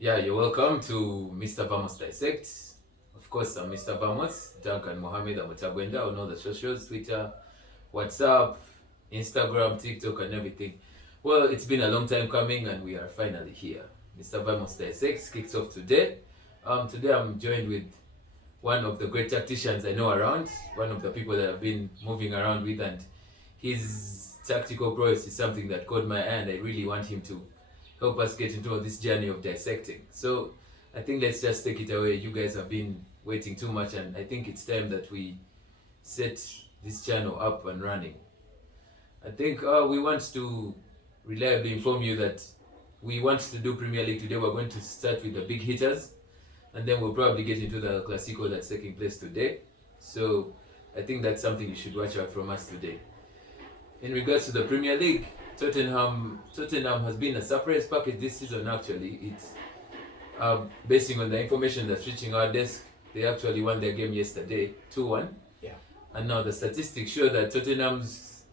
Yeah, you're welcome to Mr. Vamos Dissect. Of course, I'm Mr. Vamos, Duncan Mohammed Amutabwenda on all the socials, Twitter, WhatsApp, Instagram, TikTok, and everything. Well, it's been a long time coming, and we are finally here. Mr. Vamos Dissect kicks off today. Today I'm joined with one of the great tacticians I know around, one of the people that I've been moving around with, and his tactical prowess is something that caught my eye, and I really want him to help us get into this journey of dissecting. So I think let's just take it away. You guys have been waiting too much, and I think it's time that we set this channel up and running. I think we want to reliably inform you that we want to do Premier League today. We're going to start with the big hitters, and then we'll probably get into the Classico that's taking place today. So I think that's something you should watch out from us today. In regards to the Premier League, Tottenham has been a surprise package this season. Actually, it's basing on the information that's reaching our desk. They actually won their game yesterday, 2-1. Yeah. And now the statistics show that Tottenham's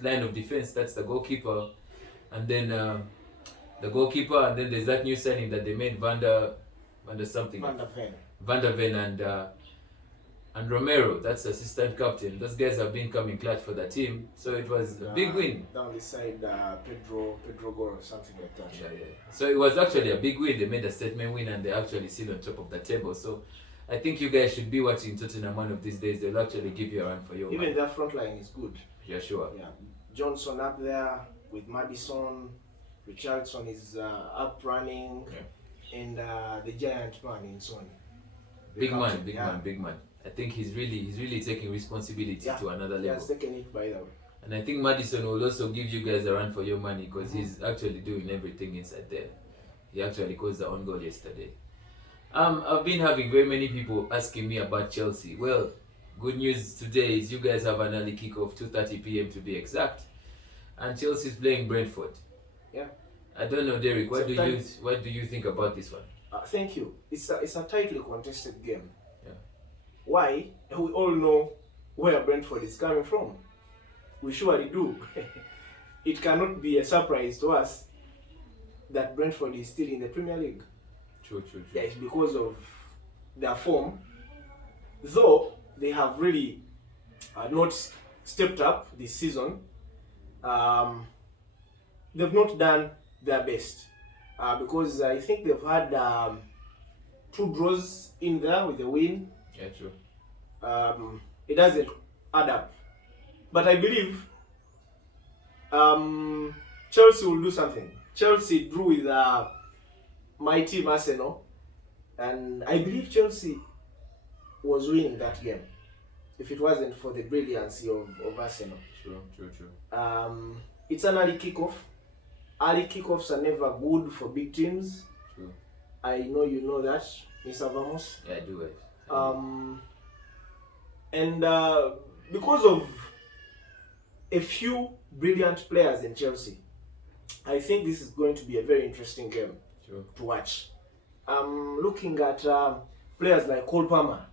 line of defense, that's the goalkeeper, and then and then there's that new signing that they made, Van der Ven and Romero, that's assistant captain. Those guys have been coming clutch for the team, so it was a big win. Down the side, Pedro Goro or something like that. Yeah. So it was actually a big win. They made a statement win, and they actually sit on top of the table. So I think you guys should be watching Tottenham one of these days. They'll actually give you a run for your Even money. their front line is good. Yeah, sure. Yeah, Johnson up there with Madison, Richardson is up running, and the giant man in Son. Big man. I think he's really taking responsibility to another level. He has taken it by the way. And I think Madison will also give you guys a run for your money because he's actually doing everything inside there. He actually caused the own goal yesterday. I've been having very many people asking me about Chelsea. Well, good news today is you guys have an early kickoff, 2:30 p.m. to be exact, and Chelsea's playing Brentford. Yeah. I don't know, Derrick. What do you think about this one? Thank you. It's a tightly contested game. Yeah. Why? We all know where Brentford is coming from. We surely do. It cannot be a surprise to us that Brentford is still in the Premier League. True. Yeah, it's because of their form. Though they have really not stepped up this season, they've not done their best. Because I think they've had 2 draws in there with a win. Yeah, true. It doesn't add up. But I believe Chelsea will do something. Chelsea drew with my team Arsenal, and I believe Chelsea was winning that game if it wasn't for the brilliancy of Arsenal. True. It's an early kickoff. Early kickoffs are never good for big teams. True. I know you know that, Mr. Vamos. Yeah, I do it. And because of a few brilliant players in Chelsea, I think this is going to be a very interesting game to watch. Looking at players like Cole Palmer,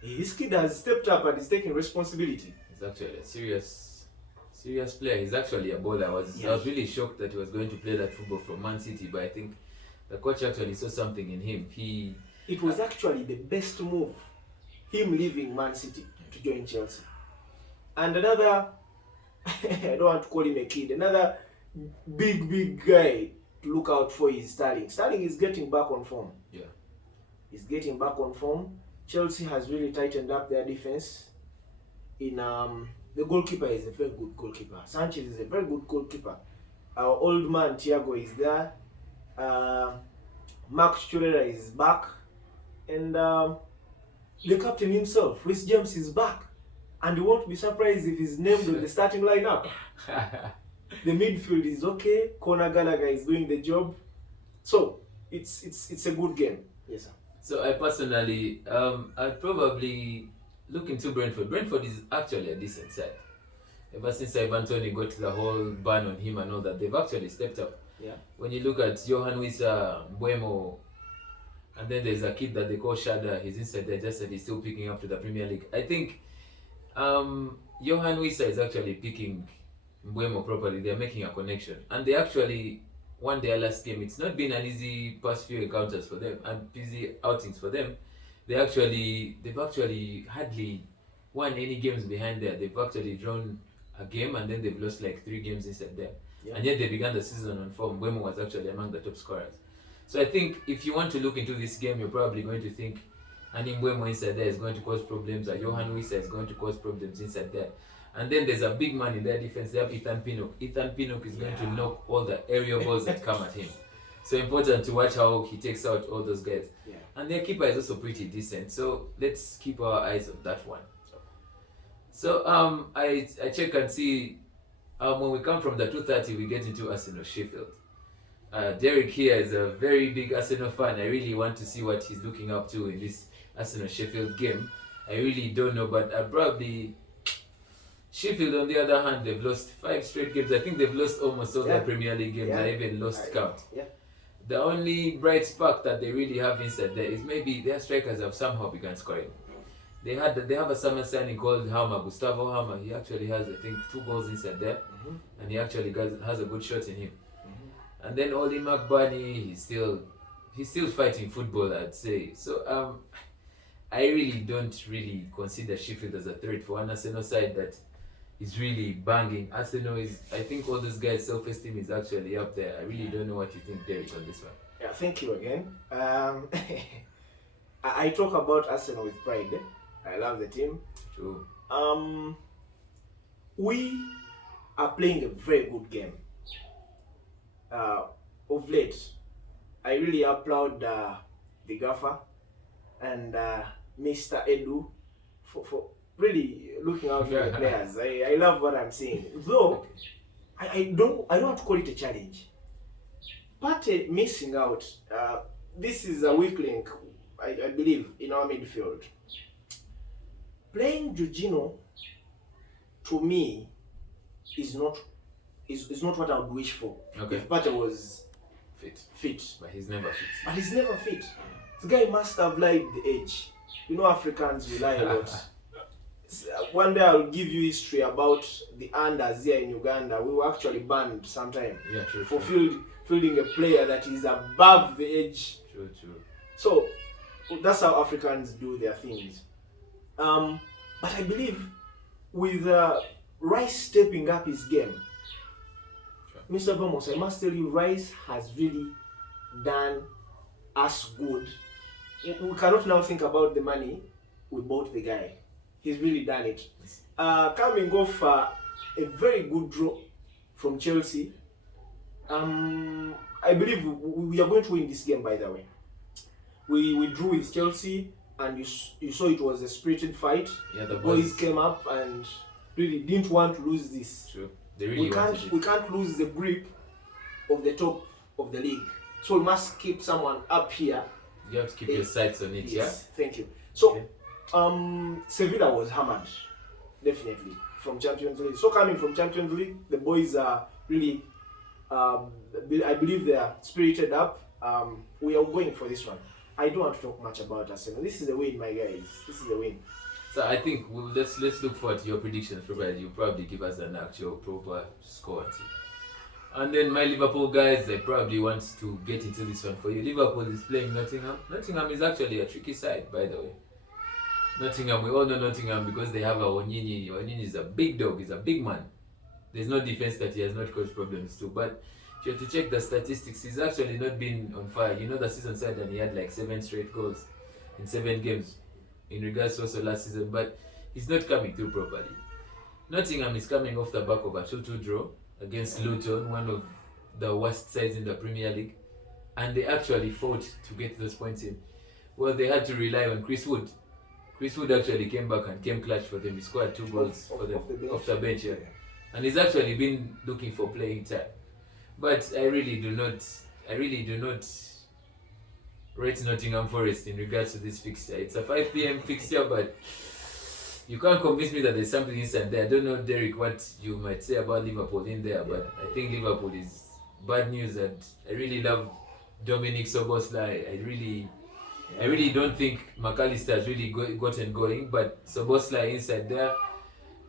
this kid has stepped up and is taking responsibility. He's actually a serious player. He's actually a baller. I was really shocked that he was going to play that football from Man City, but I think the coach actually saw something in him. It was actually the best move, him leaving Man City to join Chelsea. And another, I don't want to call him a kid, another big guy to look out for is Sterling. Sterling is getting back on form. Yeah. He's getting back on form. Chelsea has really tightened up their defense. The goalkeeper is a very good goalkeeper. Sanchez is a very good goalkeeper. Our old man Thiago is there. Mark Churera is back. And the captain himself, Reece James, is back. And you won't be surprised if he's named on the starting lineup. The midfield is okay. Conor Gallagher is doing the job. So it's a good game. Yes, sir. So I personally, I'd probably look into Brentford. Brentford is actually a decent side. Ever since Ivan Toney got the whole ban on him and all that, they've actually stepped up. Yeah. When you look at Johan Wissa, Mbeumo, and then there's a kid that they call Shada, he's inside there, just said he's still picking up to the Premier League. I think Johan Wissa is actually picking Mbeumo properly. They're making a connection. And they actually won their last game. It's not been an easy past few encounters for them and busy outings for them. They've actually hardly won any games behind there. They've actually drawn a game and then they've lost like 3 games inside there. Yeah. And yet they began the season on form. Wemo was actually among the top scorers. So I think if you want to look into this game, you're probably going to think an Mbeumo inside there is going to cause problems, a Johan Wissa is going to cause problems inside there. And then there's a big man in their defense. They have Ethan Pinnock. Ethan Pinnock is going to knock all the aerial balls that come at him. So important to watch how he takes out all those guys. Yeah. And their keeper is also pretty decent. So let's keep our eyes on that one. So I check and see when we come from the 2:30 we get into Arsenal Sheffield. Derrick here is a very big Arsenal fan. I really want to see what he's looking up to in this Arsenal Sheffield game. I really don't know, but probably Sheffield on the other hand, they've lost 5 straight games. I think they've lost almost all their Premier League games. I even lost count. Yeah. The only bright spark that they really have inside there is maybe their strikers have somehow begun scoring. They have a summer signing called Hammer, Gustavo Hammer. He actually has, I think, 2 goals inside there, and he actually has a good shot in him. And then Oli McBurney, he's still fighting football, I'd say. So I really don't really consider Sheffield as a threat for an Arsenal side that is really banging. Arsenal is, I think all those guys' self-esteem is actually up there. I really don't know what you think, Derrick, on this one. Yeah, thank you again. I talk about Arsenal with pride. I love the team. True. We are playing a very good game. Of late, I really applaud the gaffer and Mr. Edu for really looking out for the players. I love what I'm seeing. Though I don't want to call it a challenge. Partey missing out. This is a weak link, I believe, in our midfield. Playing Jorginho, to me, is not what I would wish for. Okay. If Partey was fit. But he's never fit. This guy must have lied the age. You know, Africans rely a lot. One day I'll give you history about the unders here in Uganda. We were actually banned sometime for fielding a player that is above the age. True. So that's how Africans do their things. But I believe with Rice stepping up his game, Mr. Vamos, I must tell you, Rice has really done us good. We cannot now think about the money we bought the guy. He's really done it. Coming off a very good draw from Chelsea, I believe we are going to win this game, by the way. We drew with Chelsea, and you saw it was a spirited fight. Yeah, the boys came up and really didn't want to lose this. True. We can't lose the grip of the top of the league. So we must keep someone up here. You have to keep your sights on it, yes, yeah? Thank you. So, Sevilla was hammered, definitely, from Champions League. So coming from Champions League, the boys are really, I believe they are spirited up. We are going for this one. I don't want to talk much about Arsenal. This is a win, my guys. This is a win. So I think let's look forward to your predictions, provided you probably give us an actual proper score. And then my Liverpool guys, they probably want to get into this one for you. Liverpool is playing Nottingham. Nottingham is actually a tricky side, by the way. Nottingham, we all know Nottingham because they have a Onyini. Onyini is a big dog, he's a big man. There's no defense that he has not caused problems to. But if you have to check the statistics, he's actually not been on fire. You know the season side and he had like 7 straight goals in 7 games. In regards to also last season, but he's not coming through properly. Nottingham is coming off the back of a 2-2 draw against Luton, one of the worst sides in the Premier League, and they actually fought to get those points in. Well, they had to rely on Chris Wood. Chris Wood actually came back and came clutch for them. He scored 2 goals for them off the bench, yeah. And he's actually been looking for playing time. But I really do not rate Nottingham Forest in regards to this fixture. It's a 5 p.m. fixture, but you can't convince me that there's something inside there. I don't know, Derrick, what you might say about Liverpool in there, but I think Liverpool is bad news, and I really love Dominic Szoboszlai. I really don't think McAllister has really gotten going, but Szoboszlai inside there,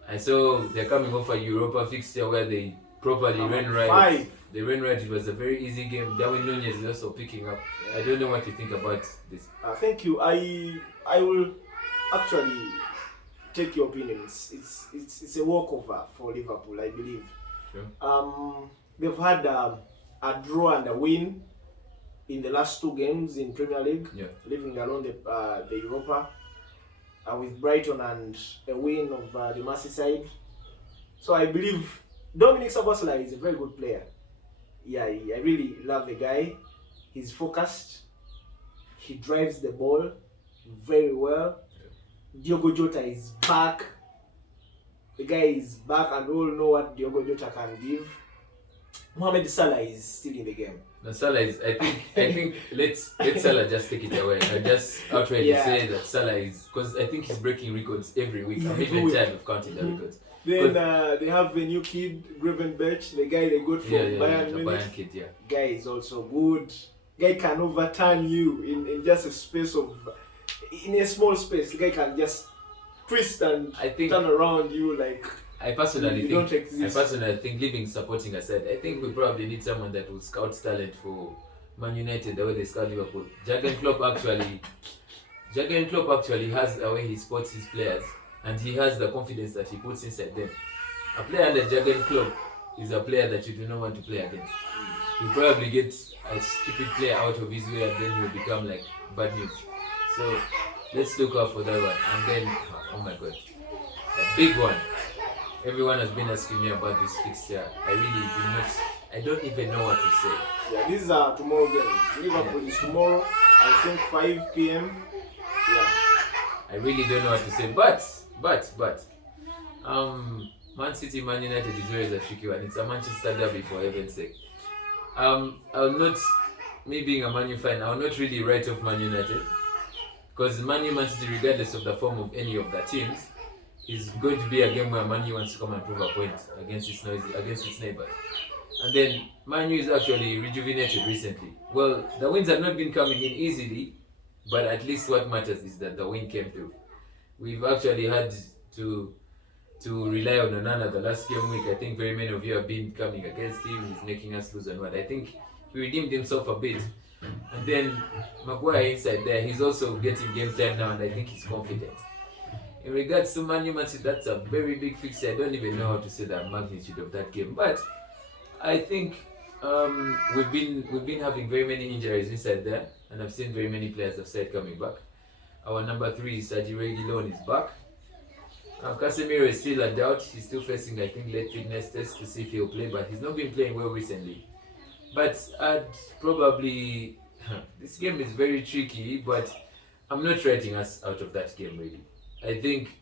I saw they're coming off a Europa fixture where they properly ran right. They ran right. It was a very easy game. Darwin Nunez is also picking up. I don't know what you think about this. Thank you. I will actually take your opinion. It's a walkover for Liverpool, I believe. Sure. They've had a draw and a win in the last 2 games in Premier League, leaving alone the Europa, with Brighton and a win of the Merseyside. So I believe Dominic Szoboszlai is a very good player. Yeah, I really love the guy. He's focused. He drives the ball very well. Diogo Jota is back. The guy is back, and we all know what Diogo Jota can give. Mohamed Salah is still in the game. No, Salah is. I think let Salah just take it away. I just outrightly say that Salah is, because I think he's breaking records every week. I'm even tired of counting the records. Then they have a new kid, Gravenberch, the guy they got from Bayern Munich. Bayern kid, yeah. Guy is also good. Guy can overturn you in just a space of, in a small space. The guy can just twist and turn around you like. I personally think, leaving supporting aside, I think we probably need someone that will scout talent for Man United the way they scout Liverpool. Jurgen Klopp actually has a way he spots his players, and he has the confidence that he puts inside them. A player under Jurgen Klopp is a player that you do not want to play against. You probably get a stupid player out of his way, and then he'll become like bad news. So let's look out for that one. And then, oh my god, a big one. Everyone has been asking me about this fixture. I don't even know what to say. Yeah, this is tomorrow game. Liverpool is tomorrow, I think 5 p.m. Yeah. I really don't know what to say. But Man City, Man United is always a tricky one. It's a Manchester derby, for heaven's sake. I'll not, me being a Man U fan, I'll not really write off Man United, because Man City, regardless of the form of any of the teams, is going to be a game where Man U wants to come and prove a point against its neighbors. And then Man U is actually rejuvenated recently. Well, the wins have not been coming in easily, but at least what matters is that the win came through. We've actually had to rely on Onana the last game week. I think very many of you have been coming against him. He's making us lose and what. I think he redeemed himself a bit. And then Maguire inside there, he's also getting game time now, and I think he's confident. In regards to Man United, that's a very big fixture. I don't even know how to say the magnitude of that game, but I think we've been having very many injuries inside there, and I've seen very many players have started coming back. Our number 3, Sergio Reguilon, is back. Casemiro is still a doubt. He's still facing, I think, late fitness test to see if he'll play, but he's not been playing well recently. But I'd probably this game is very tricky, but I'm not writing us out of that game really. I think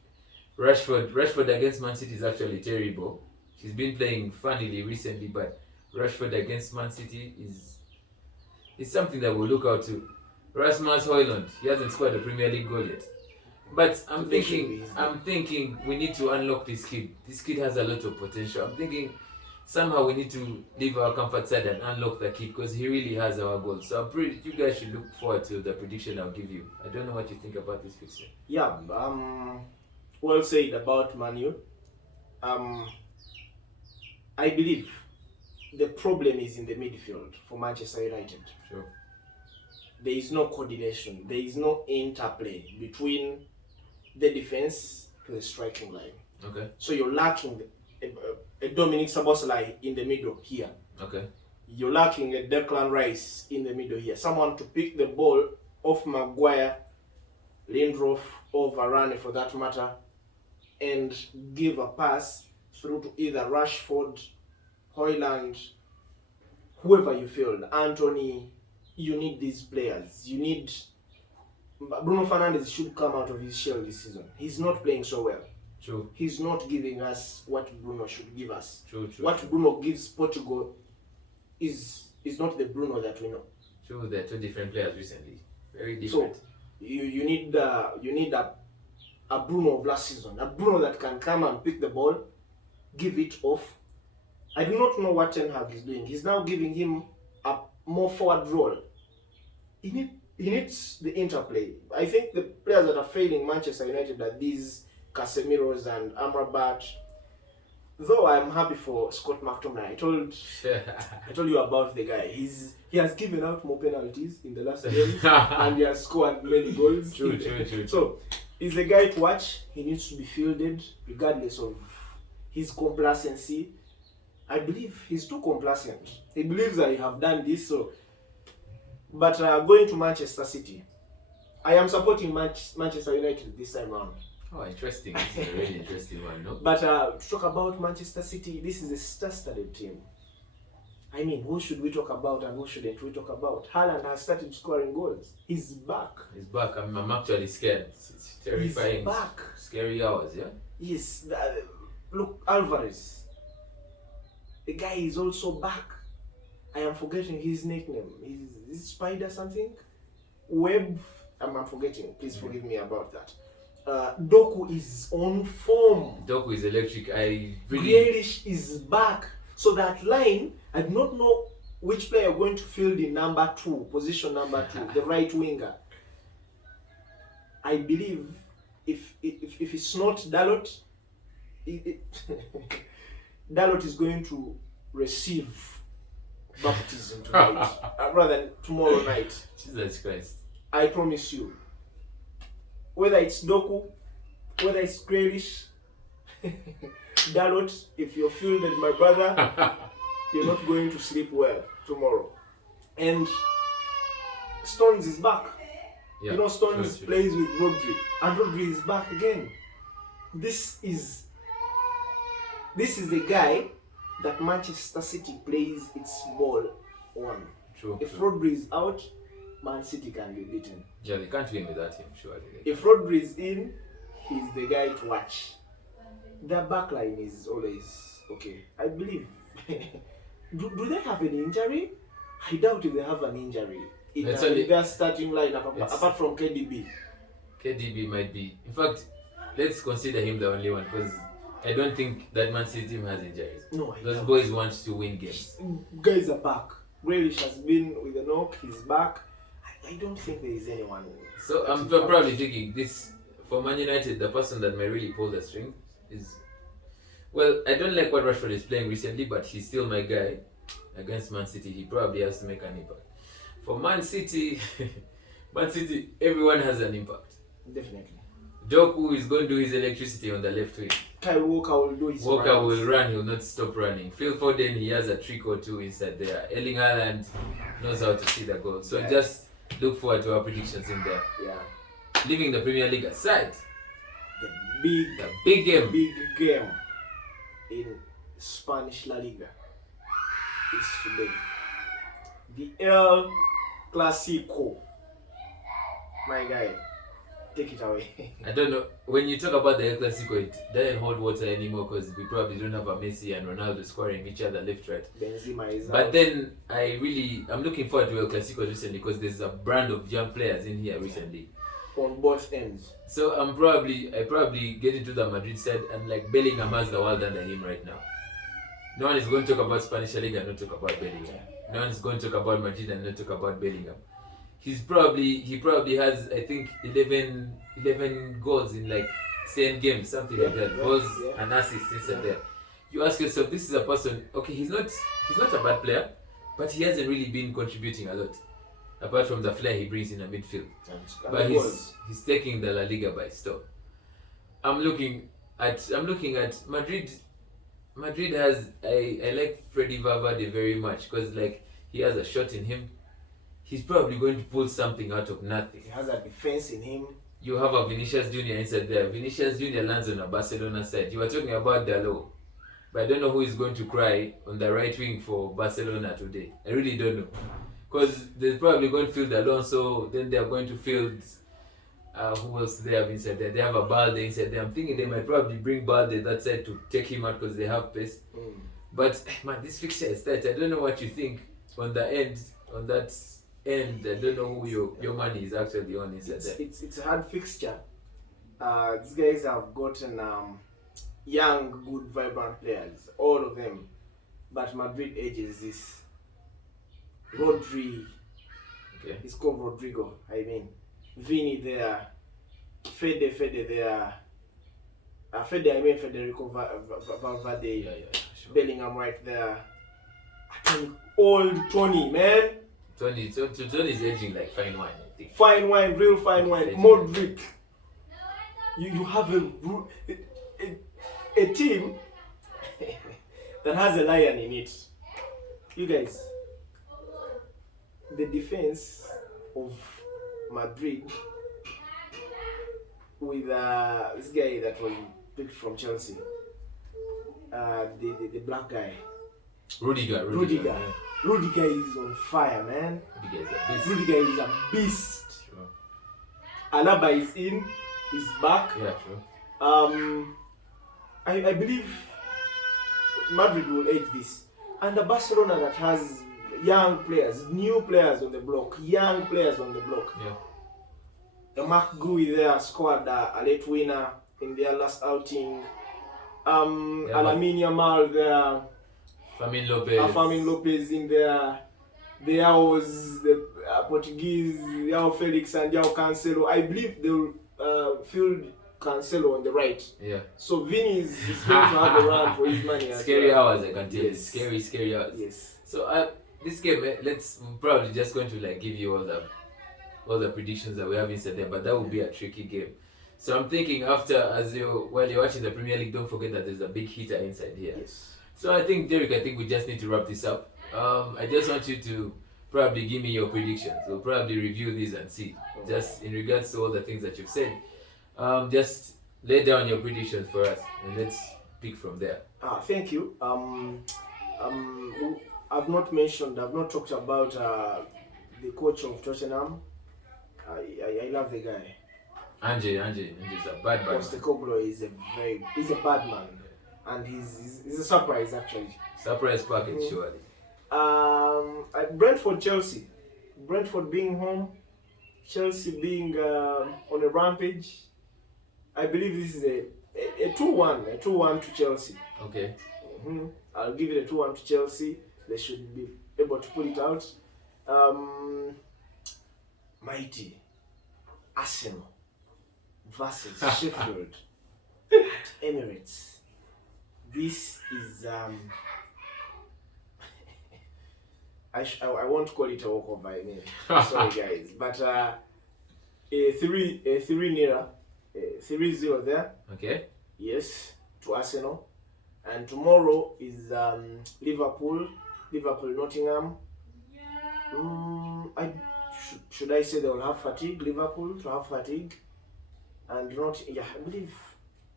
Rashford against Man City is actually terrible. He's been playing funnily recently, but Rashford against Man City is something that we'll look out to. Rasmus Højlund, he hasn't scored a Premier League goal yet. But I'm thinking we need to unlock this kid. This kid has a lot of potential. I'm thinking somehow we need to leave our comfort side and unlock the kid, because he really has our goal. So you guys should look forward to the prediction I'll give you. I don't know what you think about this fixture. Yeah, well said about Man U. I believe the problem is in the midfield for Manchester United. Sure. There is no coordination. There is no interplay between the defense to the striking line. Okay. So you're lacking a Dominic Szoboszlai in the middle here. Okay. You're lacking a Declan Rice in the middle here. Someone to pick the ball off Maguire, Lindelof, or Varane for that matter, and give a pass through to either Rashford, Højlund, whoever you feel, Anthony. You need these players. You need Bruno Fernandes should come out of his shell this season. He's not playing so well. True. He's not giving us what Bruno should give us. True. What Bruno gives Portugal is not the Bruno that we know. True, they're 2 different players recently. Very different. So you need a Bruno of last season, a Bruno that can come and pick the ball, give it off. I do not know what Ten Hag is doing. He's now giving him a more forward role. He needs the interplay. I think the players that are failing Manchester United are these Casemiros and Amrabat. though I'm happy for Scott McTominay, I told you about the guy. He has given out more penalties in the last games and he has scored many goals. True. So he's a guy to watch. He needs to be fielded regardless of his complacency. I believe he's too complacent. He believes that I have done this. So, but going to Manchester City, I am supporting Manchester United this time around. Oh, interesting. It's a really interesting one, no? But to talk about Manchester City, this is a star-studded team. I mean, who should we talk about and who shouldn't we talk about? Haaland has started scoring goals. He's back. He's back. I'm actually scared. It's terrifying. He's back. Scary hours, yeah? Yes. Look, Alvarez. The guy is also back. I am forgetting his nickname. Is Spider something? Web. I'm forgetting. Please forgive me about that. Doku is on form. Doku is electric. Grealish is back. So that line, I do not know which player going to field in number 2, position number 2, the right winger. I believe if it's not Dalot, Dalot is going to receive baptism tonight, rather than tomorrow night. Jesus Christ. I promise you. Whether it's Doku, whether it's Grealish, Dalot, if you're fielded, my brother, you're not going to sleep well tomorrow. And Stones is back. Yeah, you know, Stones plays with Rodri, and Rodri is back again. This is the guy that Manchester City plays its ball on. True. If Rodri is out, Man City can be beaten. Yeah, they can't win without him, surely. If Rodri is in, he's the guy to watch. Their backline is always okay. I believe. do they have an injury? I doubt if they have an injury in their starting lineup, apart from KDB. KDB might be. In fact, let's consider him the only one, because I don't think that Man City team has injuries. No, those boys want to win games. Guys are back. Grealish has been with a knock. He's back. I don't think there is anyone. So I'm probably thinking this for Man United. The person that may really pull the string is, well, I don't like what Rashford is playing recently, but he's still my guy against Man City. He probably has to make an impact. For Man City, Man City, everyone has an impact. Definitely. Doku is going to do his electricity on the left wing. Kyle Walker will do his Walker will run, he will not stop running. Phil Foden, he has a trick or two inside there. Erling Haaland knows how to see the goal. So just look forward to our predictions in there. Yeah. Leaving the Premier League aside, the big game in Spanish La Liga is today. The El Clasico. My guy, take it away. I don't know. When you talk about the El Clasico, it doesn't hold water anymore because we probably don't have a Messi and Ronaldo scoring each other left, right. Benzema is out. But then I'm looking forward to El Clasico recently because there's a brand of young players in here recently. On both ends. So I probably get into the Madrid side, and like Bellingham has the world under him right now. No one is going to talk about Spanish League and not talk about Bellingham. No one is going to talk about Madrid and not talk about Bellingham. He probably has, I think, 11 goals in like 10 games, something like that. Goals and assists inside there. You ask yourself, this is a person, okay, he's not a bad player, but he hasn't really been contributing a lot, apart from the flair he brings in the midfield. But he's taking the La Liga by storm. I'm looking at Madrid. Madrid has, I like Freddy Valverde very much because like he has a shot in him. He's probably going to pull something out of nothing. He has a defense in him. You have a Vinicius Junior inside there. Vinicius Junior lands on a Barcelona side. You were talking about Dalot, but I don't know who is going to cry on the right wing for Barcelona today. I really don't know. Because they're probably going to field Alonso, then they're going to field, who else they have inside there? They have a Balde inside there. I'm thinking they might probably bring Balde that side to take him out because they have pace. But, man, this fixture is tight. I don't know what you think on that end. I don't know who your money is actually on inside there. It's a hard fixture. These guys have gotten young, good, vibrant players. All of them. But Madrid edges this. Rodri, it's called Rodrigo, I mean. Vini there, Fede there, Federico Valverde, sure. Bellingham right there. Old Tony, man. Tony's aging like fine wine, I think. Fine wine, real fine wine. Modric. You have a team that has a lion in it. You guys, the defense of Madrid with this guy that was picked from Chelsea, the black guy, Rudiger. Yeah. Rudiger is on fire, man. Rudiger is a beast. Sure. Alaba is in, is back. Yeah, sure. I believe Madrid will edge this. And the Barcelona that has young players, new players on the block, Yeah. The Mark Gui there scored a late winner in their last outing. Lamine Yamal there. Fermin Lopez in there. There was the Portuguese, João Felix and João Cancelo. I believe they will field Cancelo on the right. Yeah. So Vini is going to have a run for his money. Scary hours, I can tell you. Scary hours. Yes. So this game, we're probably just going to like give you all the predictions that we have inside there, but that will be a tricky game. So I'm thinking while you're watching the Premier League, don't forget that there's a big hitter inside here. Yes. So I think, Derek, we just need to wrap this up. I just want you to probably give me your predictions. We'll probably review these and see. Just in regards to all the things that you've said, just lay down your predictions for us and let's pick from there. Thank you. I've not talked about the coach of Tottenham. I love the guy. Ange is a bad man. Postecoglou is a bad man, and he's a surprise actually. Surprise package, surely. Brentford, Chelsea. Brentford being home, Chelsea being on a rampage. I believe this is a 2-1 to Chelsea. Okay. Mm-hmm. I'll give it a 2-1 to Chelsea. They should be able to pull it out. Mighty Arsenal versus Sheffield at Emirates. This is I won't call it a walkover. I mean, sorry guys, but a 3-0 there. Okay. Yes, to Arsenal, and tomorrow is Liverpool Nottingham. Should I say they will have fatigue? Liverpool to have fatigue, and not. Yeah, I believe.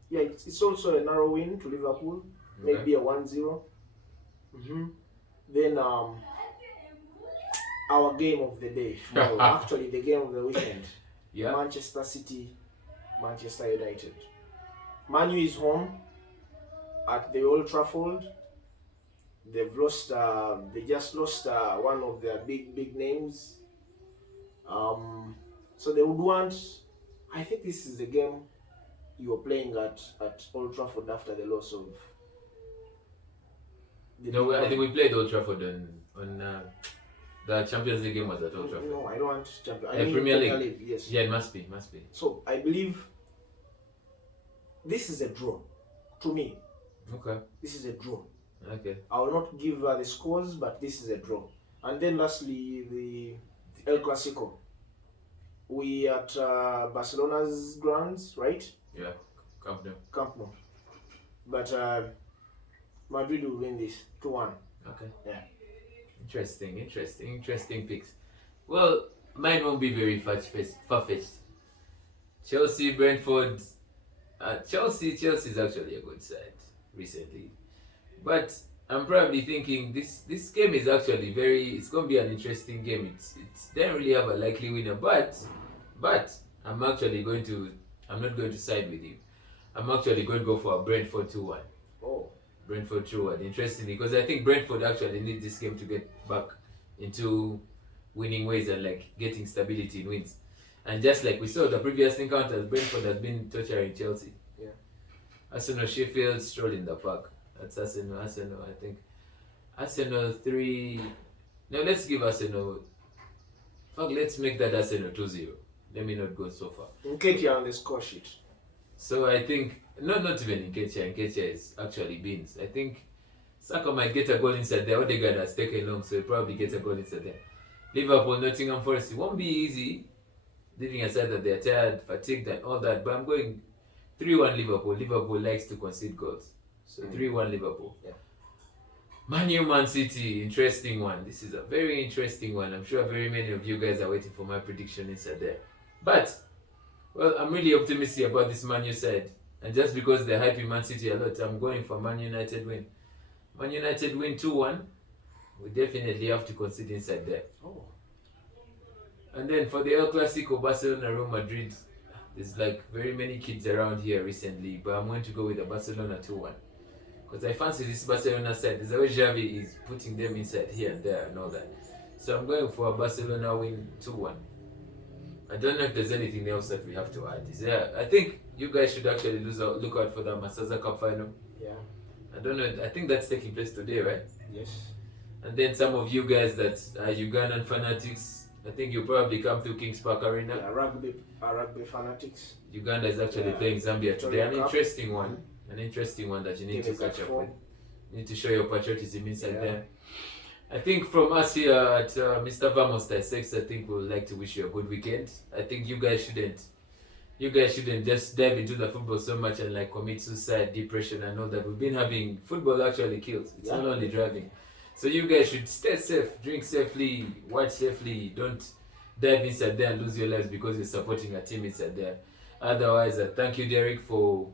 Yeah, it's also a narrow win to Liverpool. Okay. Maybe a 1-0. Then our game of the day tomorrow. Actually, the game of the weekend. Yeah. Manchester City, Manchester United. Man U is home at the Old Trafford. They've lost. They just lost one of their big names. So they would want. I think this is the game you are playing at Old Trafford after the loss of. I think we played Old Trafford on the Champions League game was at Old Trafford. No, I don't want Champions. I mean Premier League. Yes. Yeah, it must be. So I believe this is a draw. To me. Okay. This is a draw. Okay. I will not give the scores, but this is a draw. And then lastly, the El Clasico. We at Barcelona's grounds, right? Yeah, Camp Nou. But Madrid will win this 2-1. Okay. Yeah. Interesting picks. Well, mine won't be very far-fetched. Chelsea, Brentford. Chelsea is actually a good side recently, but I'm probably thinking this game is actually it's going to be an interesting game. It doesn't really have a likely winner, but I'm not going to side with you. I'm actually going to go for a Brentford 2-1. Oh. Brentford 2-1. Interestingly, because I think Brentford actually need this game to get back into winning ways and like getting stability in wins. And just like we saw the previous encounters, Brentford has been torturing Chelsea. Yeah. Arsenal, Sheffield, stroll in the park. That's Arsenal, I think. Arsenal 3. No, let's give Arsenal. Fuck, let's make that Arsenal 2-0. Let me not go so far. In case you're on the score sheet. So I think not even Nketiah. Nketiah is actually beans. I think Saka might get a goal inside there. Odegaard has taken long, so he'll probably get a goal inside there. Liverpool, Nottingham Forest. It won't be easy, leaving aside that they're tired, fatigued, and all that. But I'm going 3-1 Liverpool. Liverpool likes to concede goals. So 3-1 Liverpool. Yeah. Man U, Man City, interesting one. This is a very interesting one. I'm sure very many of you guys are waiting for my prediction inside there. But, well, I'm really optimistic about this Man U side. And just because they're hyping Man City a lot, I'm going for Man United win. Man United win 2-1. We definitely have to concede inside there. Oh. And then for the El Clasico, Barcelona, Real Madrid, there's like very many kids around here recently, but I'm going to go with the Barcelona 2-1. Because I fancy this Barcelona side. There's a way Xavi is putting them inside here and there and all that. So I'm going for a Barcelona win 2-1. I don't know if there's anything else that we have to add. Is there? I think you guys should actually look out for the Masaza Cup final. Yeah. I don't know. I think that's taking place today, right? Yes. And then some of you guys that are Ugandan fanatics, I think you probably come to Kings Park Arena. Yeah, rugby fanatics. Uganda is actually playing Zambia today. An interesting one. An interesting one that you need to Game is catch at up 4. with. You need to show your patriotism inside Yeah. there. I think from us here at Mr. Vamos Dissection, I think we would like to wish you a good weekend. I think you guys shouldn't just dive into the football so much and like commit suicide, depression and all that. We've been having football actually kills. It's not only driving. So you guys should stay safe, drink safely, watch safely. Don't dive inside there and lose your lives because you're supporting a team inside there. Otherwise, thank you, Derrick, for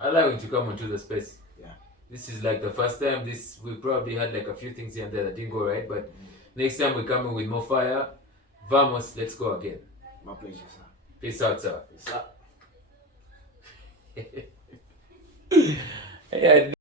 allowing to come onto the space. Yeah. This is like the first time. We probably had like a few things here and there that didn't go right, but next time we come in with more fire. Vamos, let's go again. My pleasure, sir. Peace out, sir. Peace out. Yeah.